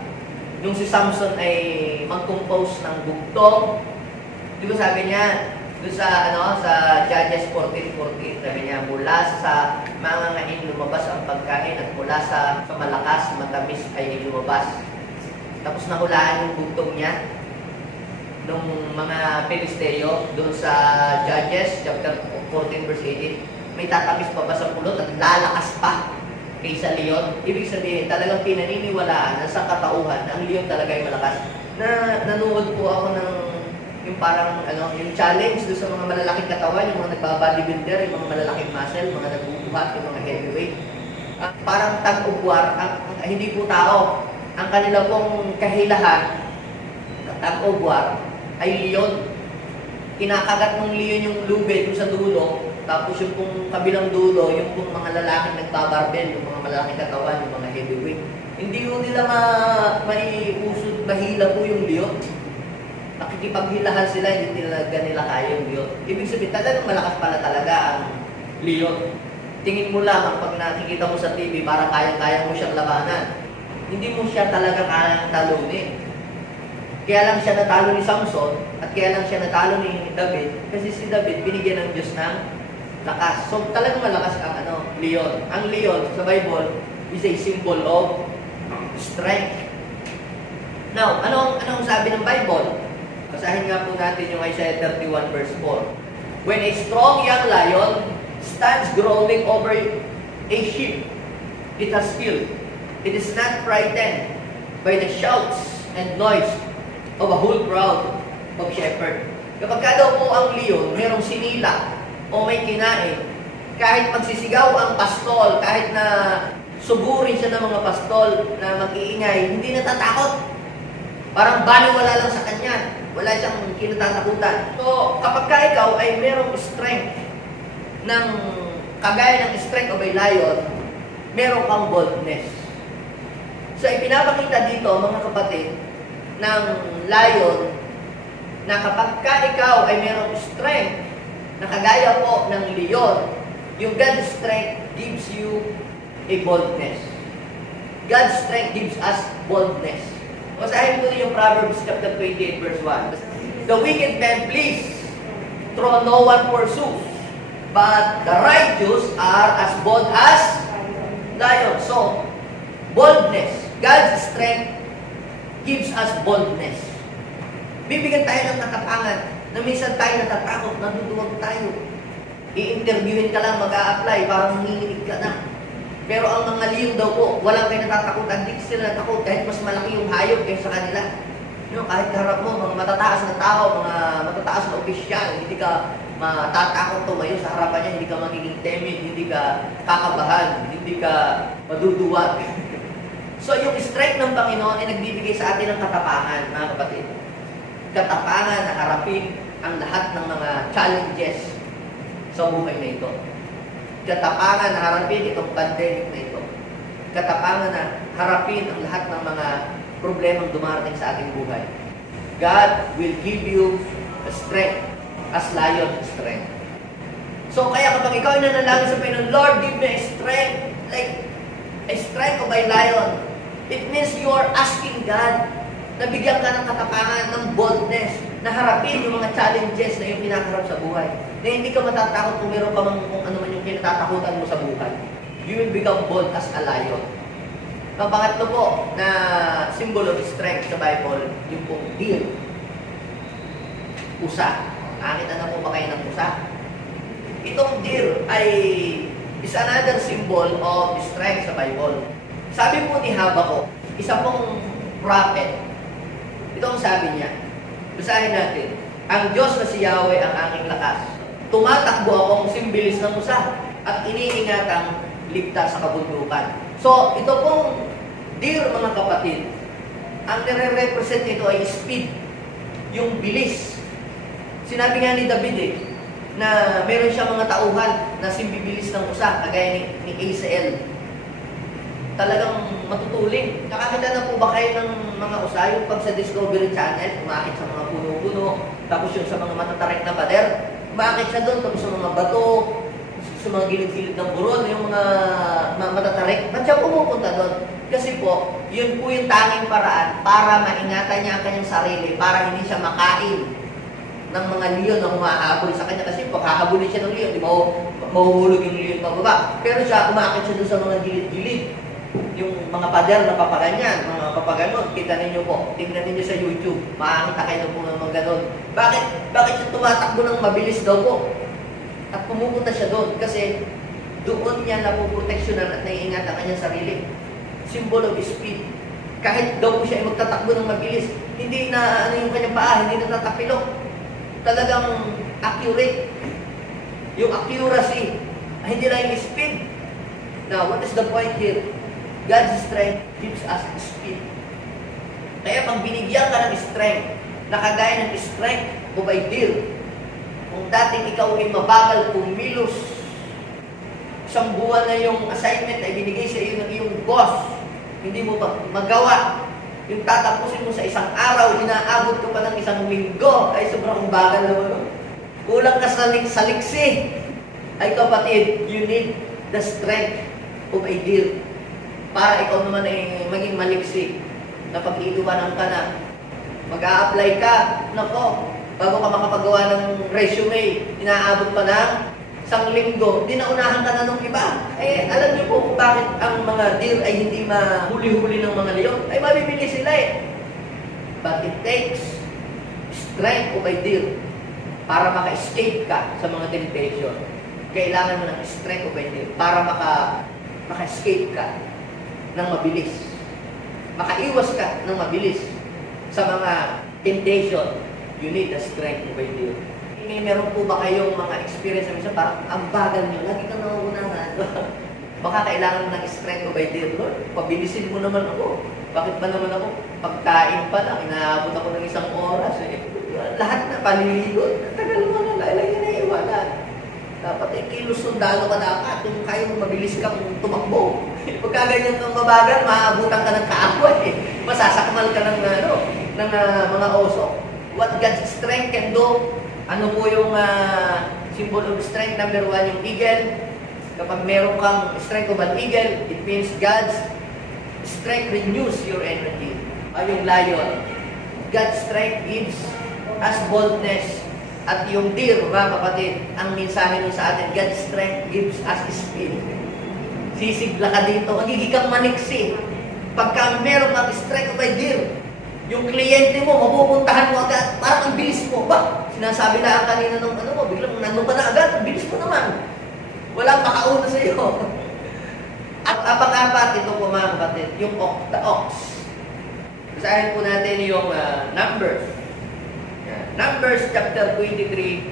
nung si Samson ay mag-compose ng bugtong, di ba sabi niya, doon sa Judges 14:14, sabi niya, mula sa mga ngain lumabas ang pagkain at mula sa malakas, matamis ay lumabas. Tapos nahulaan yung bugtong niya nung mga Pilisteo doon sa Judges chapter 14 verse 18. May tatamis pa ba sa pulot at lalakas pa kaysa leon? Ibig sabihin, talagang pinaniniwalaan na sa katauhan na ang leon talaga ay malakas. Nanood po ako ng yung parang yung challenge doon sa mga malalaking katawan, yung mga nagba-bodybuilder, yung mga malalaking muscle, mga nagbubuhat, yung mga heavyweight. Parang tag-ugwar, hindi po tao. Ang kanila pong kahilahan, tag-ugwar, ay leon. Kinakagat ng leon yung lubid sa dulo, tapos yung pong kabilang dulo, yung pong mga lalaking nagbabarbell, yung mga malalaking katawan, yung mga heavyweight. Hindi po nila maiusod, mahila po yung leon. Nakikipaghilahan sila, hindi nila kaya yung leon. Ibig sabihin, talagang malakas pala talaga ang leon. Tingin mo lang, pag nakikita mo sa TV, parang kaya-kaya mo siyang labanan. Hindi mo siya talaga kayang talunin. Kaya lang siya natalo ni Samson, at kaya lang siya natalo ni David, kasi si David binigyan ng Diyos ng lakas. So talagang malakas ang leon. Ang leon sa Bible is a symbol of strength. Now, anong sabi ng Bible? Basahin nga po natin yung Isaiah 31 verse 4. When a strong young lion stands growling over a sheep, it has skill. It is not frightened by the shouts and noise of a whole crowd of shepherd. Kapag daw po ang leon, merong sinila o may kinain, kahit magsisigaw ang pastol, kahit na suburin siya ng mga pastol na mag-iingay, hindi natatakot. Parang baliwala lang sa kanya. Wala siyang kinatatakutan. So, kapag ikaw ay merong strength ng kagaya ng strength of a lion, meron kang boldness. So, ipinapakita dito, mga kapatid, ng lion na kapag ikaw ay merong strength na kagaya po ng leon, yung God's strength gives you a boldness. God's strength gives us boldness. Basahin ko yung Proverbs chapter 28 verse 1. The wicked man flees, through no one pursues, but the righteous are as bold as lions. So, boldness. God's strength gives us boldness. Bibigyan tayo ng katapangan na minsan tayo natatakot, naduduwag tayo. I-interviewin ka lang, mag-a-apply, parang nanginginig ka na. Pero ang mga leon daw po, walang kayo natatakutan. Hindi sila natakot kahit mas malaki yung hayop kaysa kanila. Kahit kaharap mo, mga matataas na tao, mga matataas na opisyal, hindi ka matatakot tumayo sa harapan niya, hindi ka magiging timid, hindi ka kakabahan, hindi ka maduduwag. So yung strength ng Panginoon ay nagbibigay sa atin ng katapangan, mga kapatid. Katapangan na harapin ang lahat ng mga challenges sa buhay na ito. Katapangan na harapin itong pandemic na ito. Katapangan na harapin ang lahat ng mga problemang dumarating sa ating buhay. God will give you a strength as lion strength. So kaya kapag ikaw ay nanalangin sa Panginoon, Lord, give me a strength, like a strength of a lion. It means you are asking God na bigyan ka ng katapangan, ng boldness, na harapin yung mga challenges na yung pinakaharap sa buhay. Na hindi ka matatakot kung meron ka kung ano man yung kinatatakutan mo sa buhay. You will become bold as a lion. Ang pangatlo po na symbol of strength sa Bible, yung pong deer. Usa. Nakakita na po ba kayo ng usa? Itong deer ay is another symbol of strength sa Bible. Sabi po ni Habakkuk, isa pong prophet, ito ang sabi niya. Basahin natin. Ang Diyos na si Yahweh ang aking lakas. Tumatakbo akong simbilis ng usa at iniingatang ligtas sa kabundukan. So, ito pong deer, mga kapatid, ang nire-represent nito ay speed, yung bilis. Sinabi nga ni David na meron siya mga tauhan na simbibilis ng usa, kagaya ni Asael. Talagang matutuling. Nakakita na po ba kayo ng mga usa, yung pag sa Discovery Channel, umakit sa mga puno-puno, tapos yung sa mga matatarik na pader, umakit siya doon, tapos sa mga bato, sa mga gilid-gilid ng buron, yung mga matatarik, ba't siya pumupunta doon? Kasi po, yun po yung tanging paraan para maingatan niya ang kanyang sarili, para hindi siya makain ng mga leon na humahabol sa kanya. Kasi pag hahabulin siya ng leon, di ba, mahuhulog yung leon pababa. Pero siya, umakit siya doon sa mga gilid-gilid. Yung mga pader na papaganyan, mga papaganon, kita ninyo po, tingnan ninyo sa YouTube, makakita kayo po ng mga ganon. Bakit siya tumatakbo ng mabilis daw po? At pumupunta siya doon kasi doon niya napoproteksyonan at naiingat ang kanyang sarili. Symbol of speed. Kahit daw po siya ay magtatakbo ng mabilis, hindi na ano yung kanyang paa, hindi na tatapilok. Talagang accurate. Yung accuracy, hindi na yung speed. Now, what is the point here? God's strength gives us speed. Kaya pag binigyan ka ng strength, nakagaya ng strength of a deer, kung dating ikaw ay mabagal kumilos, isang buwan na yung assignment ay binigay sa iyo ng iyong boss, hindi mo pa magawa, yung tatapusin mo sa isang araw, inaabot ka pa ng isang linggo, ay sobrang bagal naman. Kulang ka sa liksi. Ay kapatid, you need the strength of a deer para ikaw naman ay maging maliksi na pag-iiwanan ka na. Mag-a-apply ka, nako, bago ka makapagawa ng resume, inaabot pa ng isang linggo, dinaunahan ka na ng iba. Eh, alam niyo po kung bakit ang mga deer ay hindi mahuli-huli ng mga leon? Ay, mabibili sila eh. But it takes strength of a deer para maka-escape ka sa mga temptation. Kailangan mo ng strength of a deer para maka-escape ka ng mabilis. Makaiwas ka ng mabilis sa mga temptation. You need the strength of a deer. Meron po ba kayong mga experience na minsan parang ang bagal nyo, lagi kang nauunahan. Baka kailangan ng strength of a deer, Lord. Pabilisin mo naman ako. Bakit ba naman ako? Pagkain pa lang, inaabot ako ng isang oras. Lahat na paliligot. Tagal mo na, lagi na iwanan. Dapat kilos sundalo ka dapat kung kaya mo mabilis kang tumakbo. Pagka ganyan kang mabagal, maabutan ka ng kaaway. Masasakmal ka ng mga oso. What God's strength can do, ano po yung symbol of strength? Number 1, yung eagle. Kapag meron kang strength of an eagle, it means God's strength renews your energy. Yung lion, God's strength gives us boldness. At yung deer, mga kapatid, ang mensahe nun sa atin, God's strength gives us speed. Sisigla ka dito, magiging kang maniksi. Pagka meron kang strength of a deer, yung kliyente mo, mapupuntahan mo agad, parang ang bilis mo. Ba, sinasabi na kanina nung ano mo, biglang nandun ka na agad, ang bilis mo naman. Walang makauna sa iyo. At pang-apat, ito po mga kapatid, yung the ox. Basahin po natin yung Numbers. Yan. Numbers chapter 23,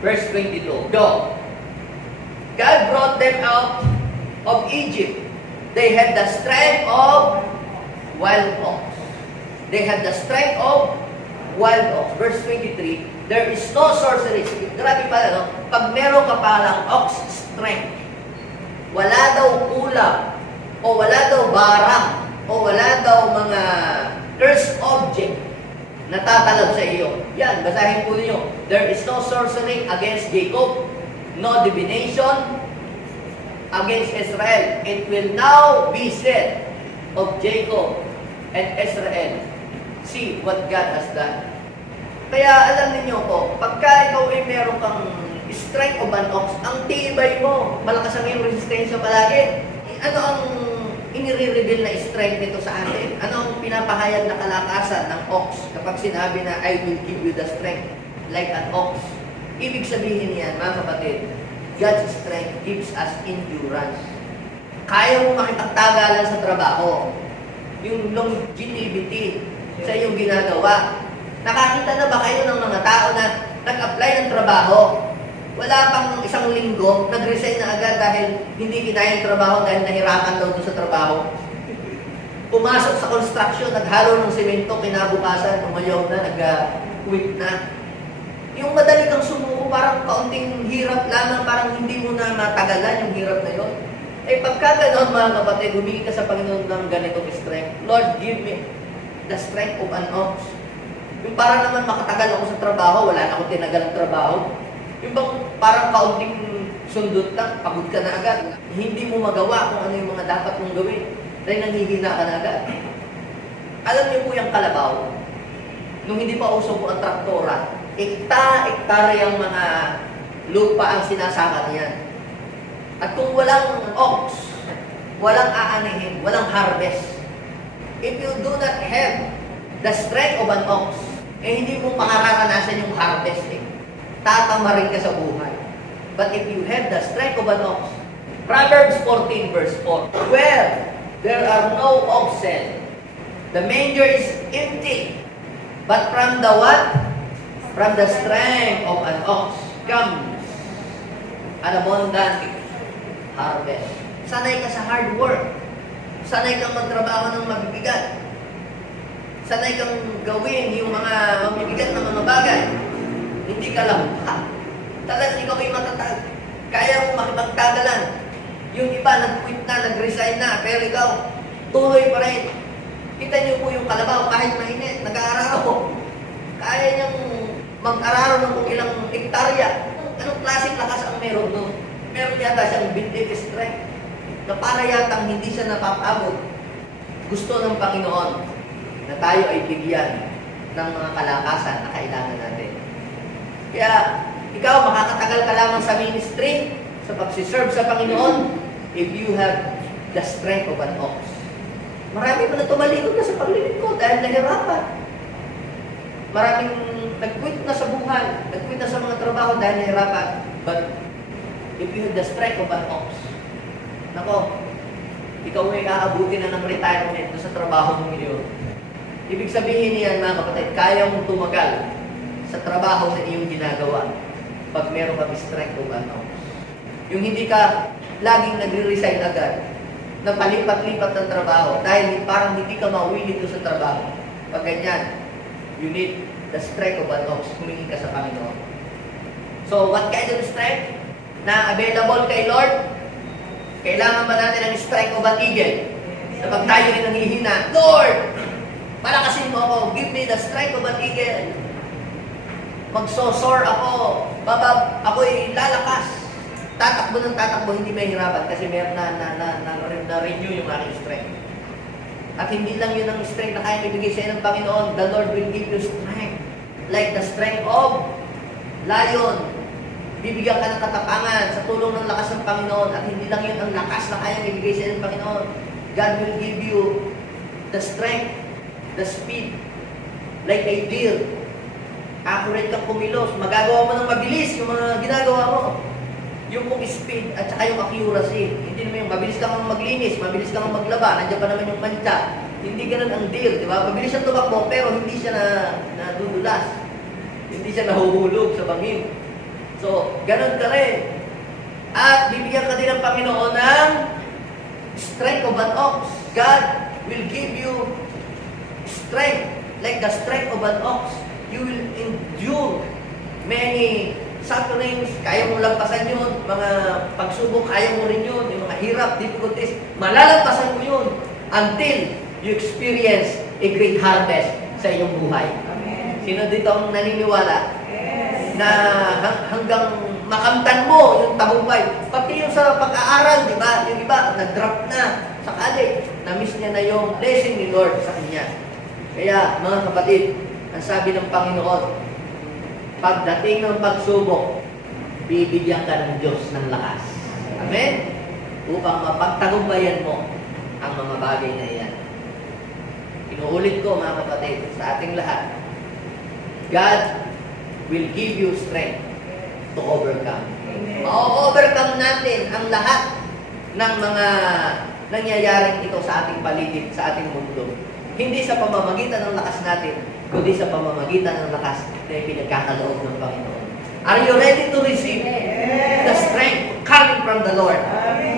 verse 22. Go. God brought them out of Egypt. They had the strength of wild ox. They had the strength of wild ox. Verse 23, there is no sorcery. Grabe pala, no? Pag meron ka palang ox strength, wala daw kulang, o wala daw barang, o wala daw mga cursed object na tatalab sa iyo. Yan, basahin po ninyo. There is no sorcery against Jacob, no divination against Israel. It will now be said of Jacob and Israel, see what God has done. Kaya alam niyo po, pagka ikaw ay meron kang strength of an ox, ang tibay mo, malakas ang iyong resistensya palagi. Ano ang inire-reveal na strength nito sa atin? Ano ang pinapahayag na kalakasan ng ox kapag sinabi na, I will give you the strength like an ox? Ibig sabihin niyan, mga kapatid, God's strength gives us endurance. Kaya mo makipagtagalan sa trabaho. Yung longevity sa iyong ginagawa. Nakakita na ba kayo ng mga tao na nag-apply ng trabaho? Wala pang isang linggo, nag-resign na agad dahil hindi kinaya yung trabaho dahil nahirapan daw doon sa trabaho. Pumasok sa construction, naghalo ng semento, kinabukasan, umayaw na, nag-quit na. Yung madali kang sumuko, parang kaunting hirap lamang, parang hindi mo na matagalan yung hirap na yon. Eh pagka ganoon mga kapatid, humingi ka sa Panginoon ng ganitong strength. Lord, give me the strength of an ox. Yung parang naman makatagal ako sa trabaho, wala na akong tinagal ng trabaho. Yung bang parang kaunting sundot lang, pagod ka na agad. Hindi mo magawa kung ano yung mga dapat mong gawin. Dahil nanghihina ka na agad. Alam niyo po yung kalabaw, nung hindi pa uso po ang traktora, ekta-ektara yung mga lupa ang sinasaka niyan. At kung walang ox, walang aanihin, walang harvest, if you do not have the strength of an ox, eh hindi mo makararanasan yung harvest eh. Tatamarin ka sa buhay. But if you have the strength of an ox, Proverbs 14 verse 4, where there are no oxen, the manger is empty, but from the what? From the strength of an ox comes an abundant harvest. Sanay ka sa hard work. Sanay kang magtrabaho ng mabibigat. Sanay kang gawin yung mga mabibigat na mga bagay. Hindi ka lang talagang ikaw ay matatag. Kaya mo makipagtagalan. Yung iba nag-quit na, nag-resign na, pero ikaw tuloy pa rin. Kita niyo po yung kalabaw kahit mainit, nag-aararo. Kaya niyang mag-araro ng kung ilang hektarya. Anong klaseng lakas ang meron doon? Meron yata siyang built-in strength na para yatang hindi siya napapabot. Gusto ng Panginoon na tayo ay bigyan ng mga kalakasan na kailangan natin. Kaya, ikaw makakatagal ka lamang sa ministry, sa pagsiserve sa Panginoon, if you have the strength of an ox. Marami pa na tumalikod na sa paglilingkod dahil nahirapan. Maraming nag-quit na sa buhay, nag-quit na sa mga trabaho dahil nahirapan. But, if you have the strength of an ox, nako, ikaw ay aabuti na ng retirement sa trabaho mo ngayon. Ibig sabihin niyan mga kapatid, kaya mong tumagal sa trabaho na iyong ginagawa pag meron kang strength of an ox. Yung hindi ka laging nagre-resign agad, na palipat-lipat ng trabaho dahil parang hindi ka mauwi dito sa trabaho. Pag ganyan, you need the strength of an ox, humingi ka sa Panginoon. So, what kind of strength na available kay Lord? Kailangan ba natin ng strength of an eagle? Na pag tayo ay nanghihina, Lord, palakasin mo ako, give me the strength of an eagle. Magsosoar ako, ako'y lalakas. Tatakbo ng tatakbo, hindi mahirapan kasi meron na-renew yung aking strength. At hindi lang yun ang strength na kaya ibigay sa'yo ng Panginoon. The Lord will give you strength. Like the strength of lion. Bibigyan ka ng katapangan sa tulong ng lakas ng Panginoon. At hindi lang yun ang lakas na kaya ibigay sa'yo ng Panginoon. God will give you the strength, the speed, like a deer. Accurate kang kumilos. Magagawa mo ng mabilis yung mga ginagawa mo. yung kung speed at saka yung accuracy. Hindi naman yung mabilis kang maglinis, mabilis kang maglaba, nandiyan pa naman yung mancha. Hindi ganun ang deal, di ba? Mabilis siyang tumakbo, pero hindi siya nadudulas. Hindi siya nahuhulog sa bangin. So, ganun ka rin. At bibigyan ka din ng Panginoon ng strength of an ox. God will give you strength, like the strength of an ox. You will endure many sufferings, kaya mong lampasan yun, mga pagsubok, kaya mo rin yun, yung mga hirap, difficulties, malalampasan mo yun until you experience a great harvest sa iyong buhay. Amen. Sino dito ang naniniwala? Yes. Na hanggang makamtan mo yung tagumpay. Pati yung sa pag-aaral, di ba? Yung iba, nag-drop na sa college. Na-miss niya na yung blessing ni Lord sa kanya. Kaya, mga kapatid, ang sabi ng Panginoon, pagdating ng pagsubok, bibigyan ka ng Diyos ng lakas. Amen? Upang mapagtagumpayan mo ang mga bagay na iyan. Inuulit ko, mga kapatid, sa ating lahat, God will give you strength to overcome. Ma-overcome natin ang lahat ng mga nangyayaring ito sa ating paligid, sa ating mundo. Hindi sa pamamagitan ng lakas natin, kundi sa pamamagitan ng lakas na pinagkakaloob ng Panginoon. Are you ready to receive the strength coming from the Lord?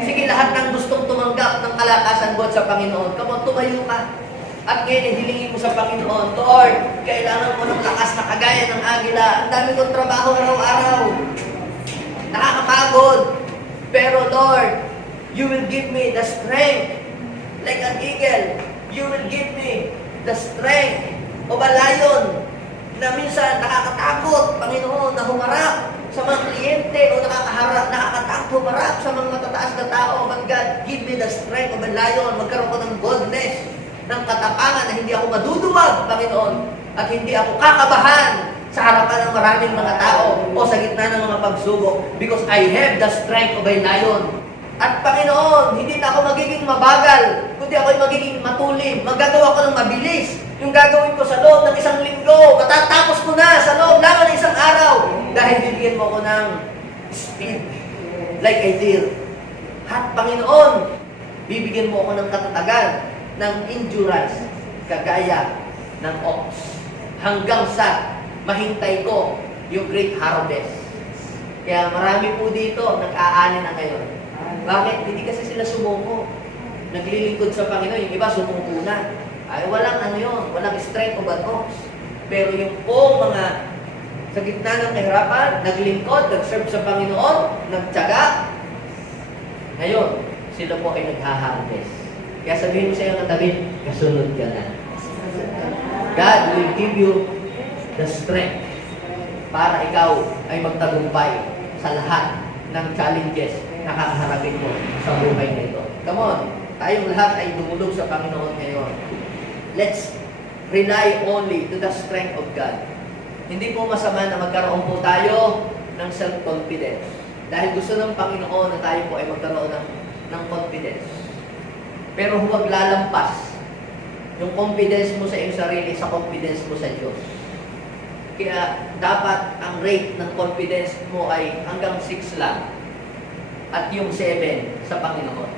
Sige, lahat ng gustong tumanggap ng kalakasan buhat sa Panginoon, come on, tumayo ka. At ngayon, hilingin mo sa Panginoon, Lord, kailangan mo ng lakas na kagaya ng agila. Ang dami kong trabaho araw-araw. Nakakapagod. Pero Lord, you will give me the strength like an eagle. You will give me the strength of a lion na minsan nakakatakot, Panginoon, na humarap sa mga kliyente o nakakatakot humarap sa mga matataas na tao. But God, give me the strength of a lion. Magkaroon ko ng boldness, ng katapangan na hindi ako maduduwag, Panginoon, at hindi ako kakabahan sa harapan ng maraming mga tao o sa gitna ng mga pagsubok because I have the strength of a lion. At Panginoon, hindi na ako magiging mabagal, kundi ako ay magiging matulin. Magagawa ko ng mabilis. Yung gagawin ko sa loob ng isang linggo, matatapos ko na sa loob lamang ng isang araw. Dahil bibigyan mo ko ng speed, like a deer. At Panginoon, bibigyan mo ako ng katatagan, ng endurance, kagaya ng ox. Hanggang sa mahintay ko yung great harvest. Kaya marami po dito, nag-aani na ngayon. Bakit? Hindi kasi sila sumuko. Naglilingkod sa Panginoon. Yung iba sumuko na. Ay, walang ano yun. Walang strength of an ox. Pero yung po mga sa gitna ng kahirapan, naglingkod, nag-serve sa Panginoon, nagtyaga. Ngayon, sila po ay nagha-harvest. Kaya sabihin mo sa iyo ng tabi, kasunod ka na. God will give you the strength para ikaw ay magtagumpay sa lahat ng challenges na kakaharapin mo sa buhay na ito. Come on, tayong lahat ay dumulog sa Panginoon ngayon. Let's rely only to the strength of God. Hindi po masama na magkaroon po tayo ng self-confidence. Dahil gusto ng Panginoon na tayo po ay magkaroon ng confidence. Pero huwag lalampas yung confidence mo sa iyong sarili sa confidence mo sa Diyos. Kaya dapat ang rate ng confidence mo ay hanggang 6 lang. At yung 7 sa Panginoon.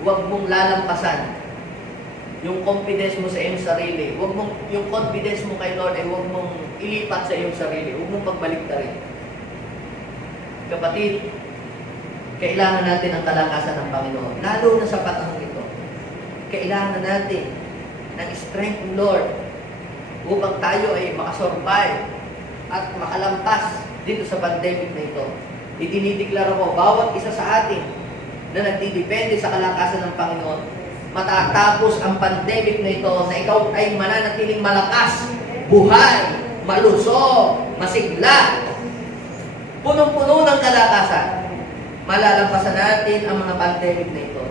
Huwag mong lalampasan yung confidence mo sa iyong sarili. Huwag mong, yung confidence mo kay Lord ay huwag mong ilipat sa iyong sarili. Huwag mong pagbalik-tarin. Kapatid, kailangan natin ang kalakasan ng Panginoon. Lalo na sa panahon ito. Kailangan natin ng strength ng Lord upang tayo ay makasurvive at makalampas dito sa pandemic na ito. Idinideklara ko, bawat isa sa atin na nagdidepende sa kalakasan ng Panginoon, matatapos ang pandemic na ito na ikaw ay mananatiling malakas, buhay, malusog, masigla, punong-puno ng kalakasan. Malalampasan natin ang mga pandemic na ito.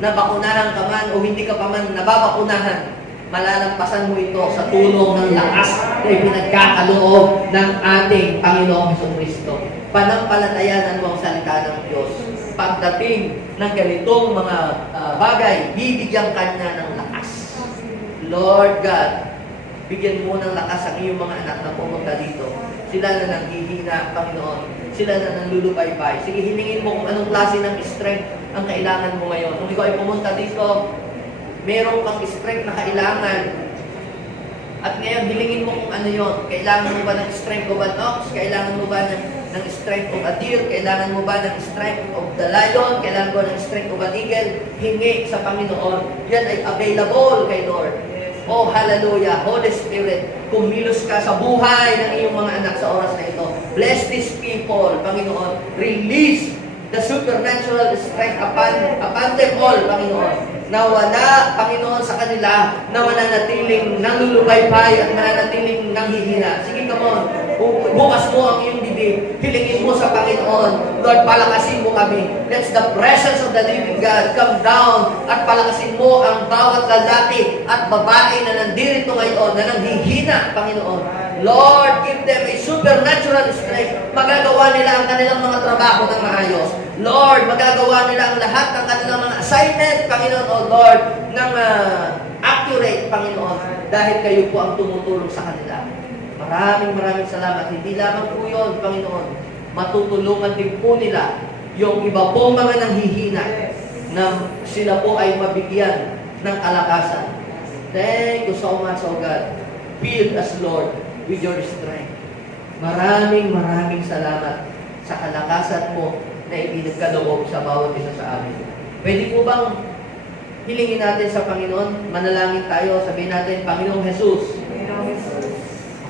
Nabakunahan ka man o hindi ka pa man nababakunahan, malalampasan mo ito sa tulong ng lakas na ipinagkakaloob ng ating Panginoong Jesucristo. Panampalatayanan mo ang salita ng Diyos. Pagdating ng ganitong mga bagay, bibigyan ka niya ng lakas. Lord God, Bigyan mo ng lakas ang iyong mga anak na pumunta dito. Sila na nanghihina, Panginoon. Sila na nanlulubaybay. Sige, hilingin mo kung anong klase ng strength ang kailangan mo ngayon. Kung ikaw ay pumunta dito, meron kang strength na kailangan. At ngayon, hilingin mo kung ano yon. Kailangan mo ba ng strength of an ox? Kailangan mo ba ng strength of a deer? Kailangan mo ba ng strength of the lion? Kailangan mo ng strength of an eagle? Hingi sa Panginoon. Yan ay available kay Lord. Oh, hallelujah. Holy Spirit, kumilos ka sa buhay ng iyong mga anak sa oras na ito. Bless these people, Panginoon. Release the supernatural strength upon them all, Panginoon. Na wala, Panginoon, sa kanila na mananatiling nanglulubaypay at mananatiling nanghihina. Sige, come on. Bukas mo ang iyong bibig. Hilingin mo sa Panginoon. Lord, palakasin mo kami. Let the presence of the living God come down at palakasin mo ang bawat lalaki at babae na nandirito ngayon na nanghihina, Panginoon. Lord, give them a supernatural strength. Magagawa nila ang kanilang mga trabaho ng maayos. Lord, magagawa nila ang lahat ng kanilang mga assignment, Panginoon, O Lord, ng accurate, Panginoon, dahil kayo po ang tumutulong sa kanila. Maraming salamat. Hindi lamang po yun, Panginoon. Matutulungan din po nila yung iba pong mga nanghihina na sila po ay mabigyan ng kalakasan. Thank you so much, O God. Fill us, Lord, with your strength. Maraming salamat sa kalakasan mo na itinagkaloob sa bawat isa sa amin. Pwede po bang hilingin natin sa Panginoon? Manalangin tayo, sabihin natin, Panginoong Jesus,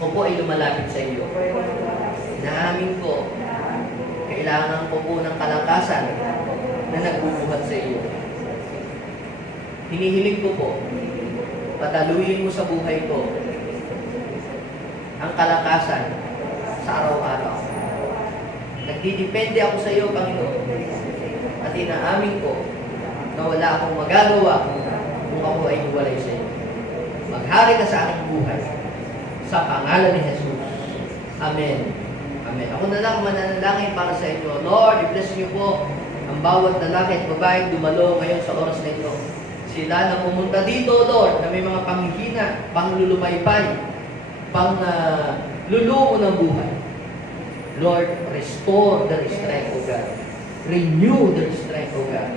ako po ay lumalapit sa iyo. Inaamin ko, kailangan ko po ng kalakasan na nagbubuhat sa iyo. Hinihiling ko po, pataluyin mo sa buhay ko ang kalakasan sa araw-araw. Nagdidepende ako sa iyo, Panginoon. At inaamin ko na wala akong magagawa kung ako ay hiwalay sa iyo. Maghari ka sa aking buhay. Sa pangalan ni Jesus. Amen. Amen. Ako na lang mananalangin para sa inyo. Lord, i-bless niyo po ang bawat lalaki at babae dumalo ngayon sa oras na ito. Sila na pumunta dito, Lord, na may mga panghihina, panglulumaypay, pangluluo ng buhay. Lord, restore their strength, O God. Renew their strength, O God.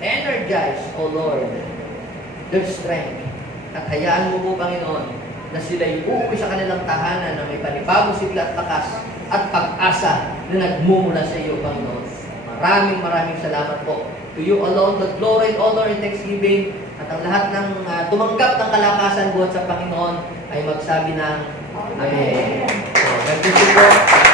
Energize, O Lord, their strength. At hayaan mo po, Panginoon, na sila'y uuwi sa kanilang tahanan na may panibagong sigla at lakas at pag-asa na nagmumula sa iyo, Panginoon. Maraming salamat po. To you alone, the glory and honor and thanksgiving, at ang lahat ng tumanggap ng kalakasan buhat sa Panginoon ay magsabi ng Amen. So, God bless you po.